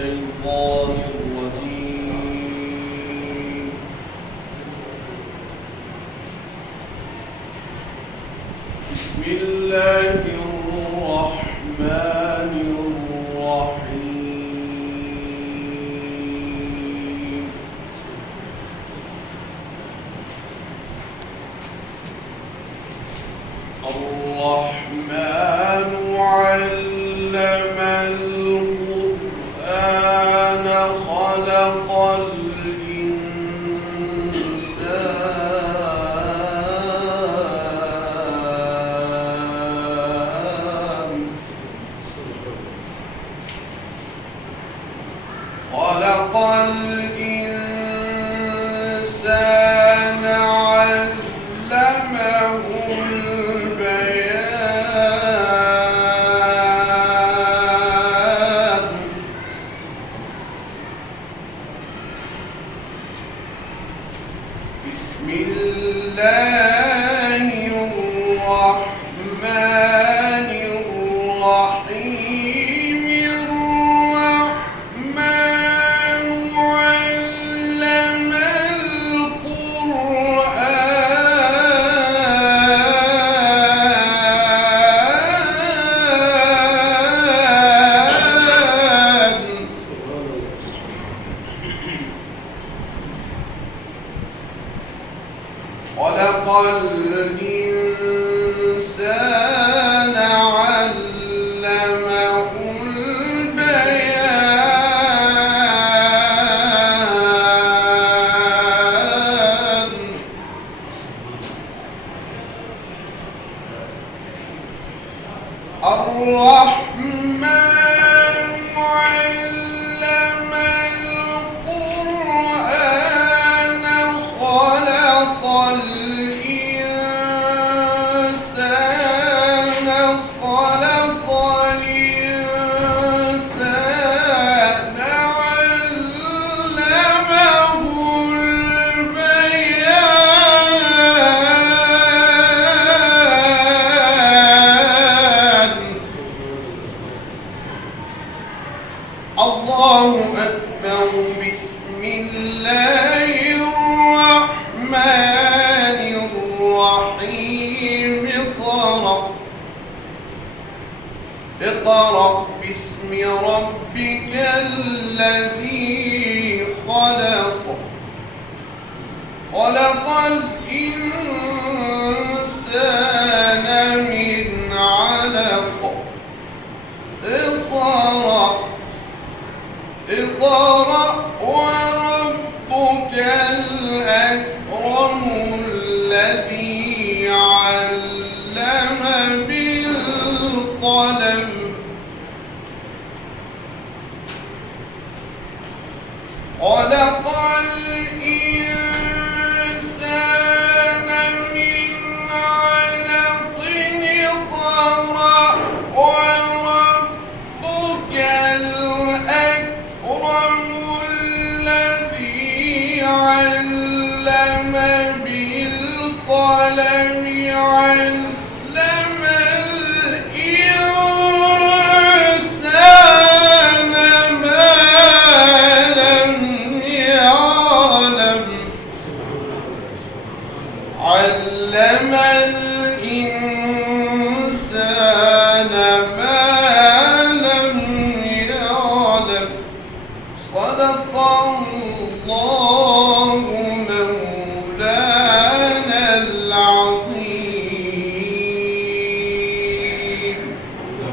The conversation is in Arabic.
الشيطان الرجيم. بسم الله الرحمن الرحيم. الرحمن علم القرآن خلق الإنسان علمه البيان. بسم الله الرحمن الرحيم. الرحمن علم القرآن خلق الإنسان علمه البيان. الرحمن علم القرآن خلق الإنسان علمه البيان. الله أكبر. بسم الله الرحمن الرحيم. اقرأ باسم ربك الذي خلق الإنسان من علق. اقرأ وربك الأكرم الذي علم بالقلم خلق الإنسان من علق. اقرأ وربك الأكرم الذي علم بالقلم علم الإنسان ما لم يعلم. علم الإنسان ما لم يعلم. صدق